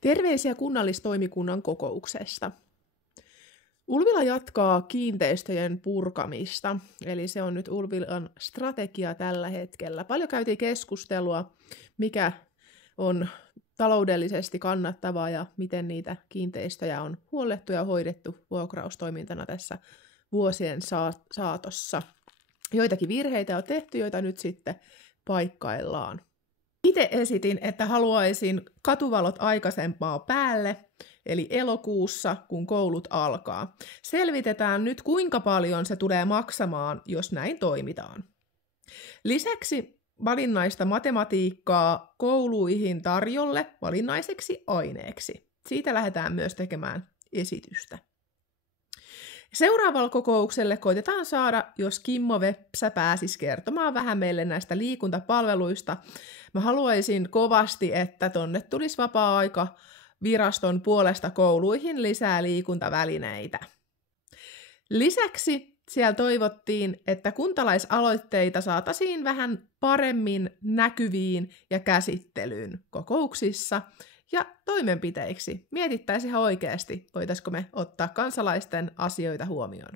Terveisiä kunnallistoimikunnan kokouksesta. Ulvila jatkaa kiinteistöjen purkamista, eli se on nyt Ulvilan strategia tällä hetkellä. Paljon käytiin keskustelua, mikä on taloudellisesti kannattavaa ja miten niitä kiinteistöjä on huollettu ja hoidettu vuokraustoimintana tässä vuosien saatossa. Joitakin virheitä on tehty, joita nyt sitten paikkaillaan. Itse esitin, että haluaisin katuvalot aikaisempaa päälle, eli elokuussa, kun koulut alkaa. Selvitetään nyt, kuinka paljon se tulee maksamaan, jos näin toimitaan. Lisäksi valinnaista matematiikkaa kouluihin tarjolle valinnaiseksi aineeksi. Siitä lähdetään myös tekemään esitystä. Seuraavalla kokoukselle koitetaan saada, jos Kimmo Veppsä pääsisi kertomaan vähän meille näistä liikuntapalveluista. Mä haluaisin kovasti, että tonne tulisi vapaa-aika viraston puolesta kouluihin lisää liikuntavälineitä. Lisäksi siellä toivottiin, että kuntalaisaloitteita saataisiin vähän paremmin näkyviin ja käsittelyyn kokouksissa ja toimenpiteiksi. Mietittäisiin ihan oikeasti, voitaisiko me ottaa kansalaisten asioita huomioon.